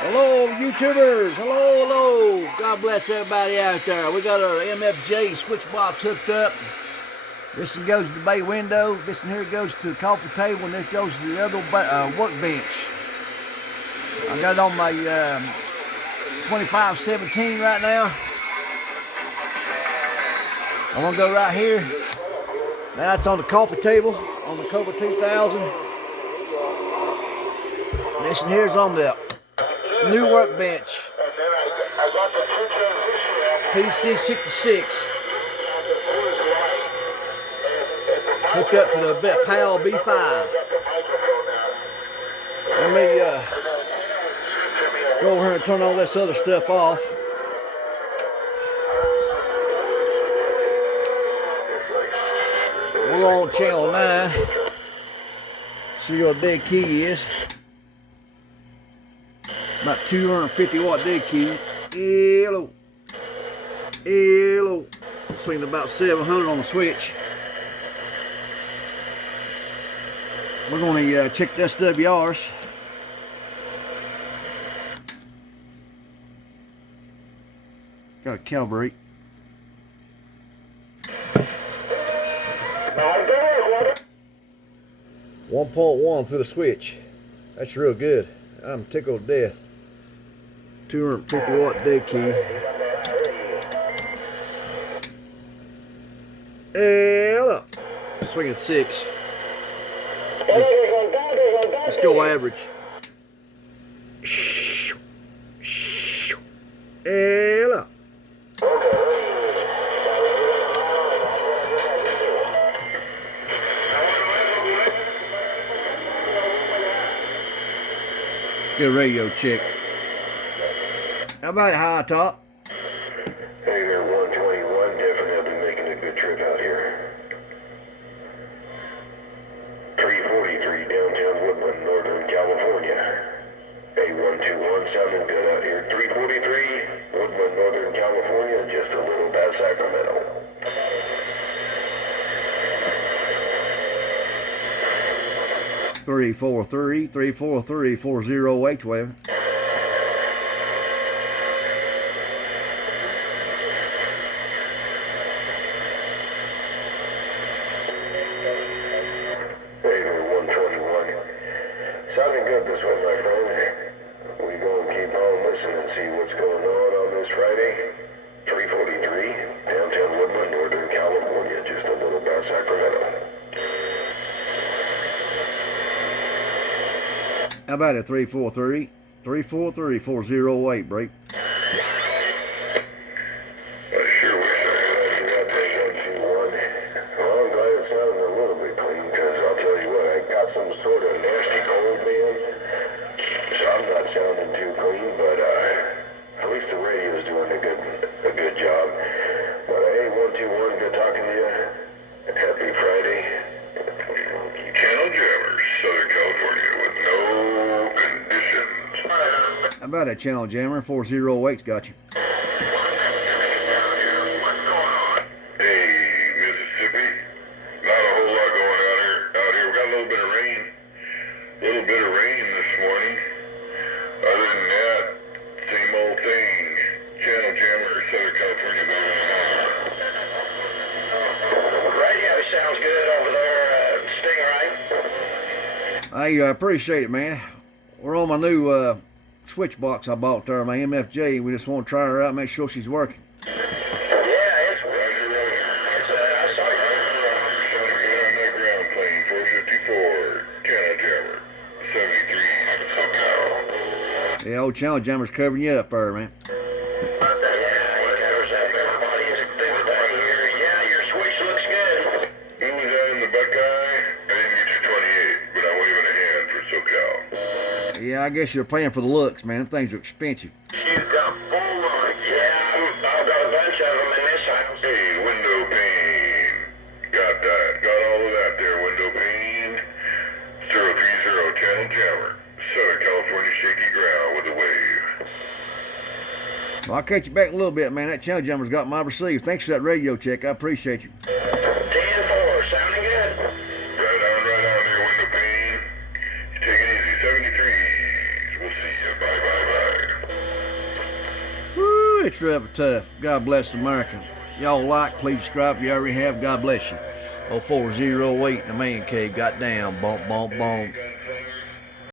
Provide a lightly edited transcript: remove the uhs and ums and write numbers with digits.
Hello, YouTubers. Hello, hello. God bless everybody out there. We got our MFJ switch box hooked up. This one goes to the bay window. This one here goes to the coffee table, and this goes to the other workbench. I got it on my 2517 right now. I'm gonna go right here. Now it's on the coffee table on the Cobra 2000. This one here's on the new workbench, PC66, hooked up to the PAL B5. Let me go over here and turn all this other stuff off. We're on channel 9. See what dead key is. About 250 watt dead key. Hello. Hello. Swinging about 700 on the switch. We're going to check the SWRs. Got a calibrate. 1.1 through the switch. That's real good. I'm tickled to death. 250 watt dead key. Hello. Swinging 6. Let's go average. Hello. Good radio check. How about it, high top? Hey there, 121. Definitely have been making a good trip out here. 343 downtown Woodland, Northern California. Hey, 121, sounding good out here. 343 Woodland, Northern California, just a little past Sacramento. Three four three 40H wave. Hey there, 121. Sounding good this one, my friend. We gonna keep on listening and see what's going on this Friday. 343 downtown Woodland, Northern California, just a little past Sacramento. How about it, 343 40H break. I sure wish I could have that 121. Well, I'm glad it sounded a little bit clean, because I'll tell you what, I got some sort of nasty cold, man. So I'm not sounding too clean, but at least the radio's doing a good job. But hey, 121, good talking to you. Happy Friday. Channel Jammers, Southern California, with no conditions. How about that, Channel Jammer? 40H got you. Hey, Mississippi. Not a whole lot going on out here. We got a little bit of rain. This morning. Other than that, same old thing. Channel Jammer, Southern California. Radio sounds good over there, Stingray. I appreciate it, man. We're on my new switch box I bought there, my MFJ. We just want to try her out, make sure she's working. Yeah, it's Roger. I saw you. Sounding good on that ground plane. 454, Channel Jammer, 73. Yeah, old Channel Jammer's covering you up there, man. Yeah, I guess you're paying for the looks, man. Them things are expensive. You got full on. Yeah, I've got a bunch of them in this house. Hey, window pane. Got that. Got all of that there, window pane. 030 Channel Jammer. Southern California shaky ground with a wave. Well, I'll catch you back in a little bit, man. That Channel Jammer's got my receive. Thanks for that radio check. I appreciate you. 10-4, sounding good. Right on there, window pane. You take it easy. 73s. We'll see you. Bye. Picture of it tough. God bless America. Y'all like, please subscribe if you already have. God bless you. 0408, the man cave got down. Bump, bump, bump.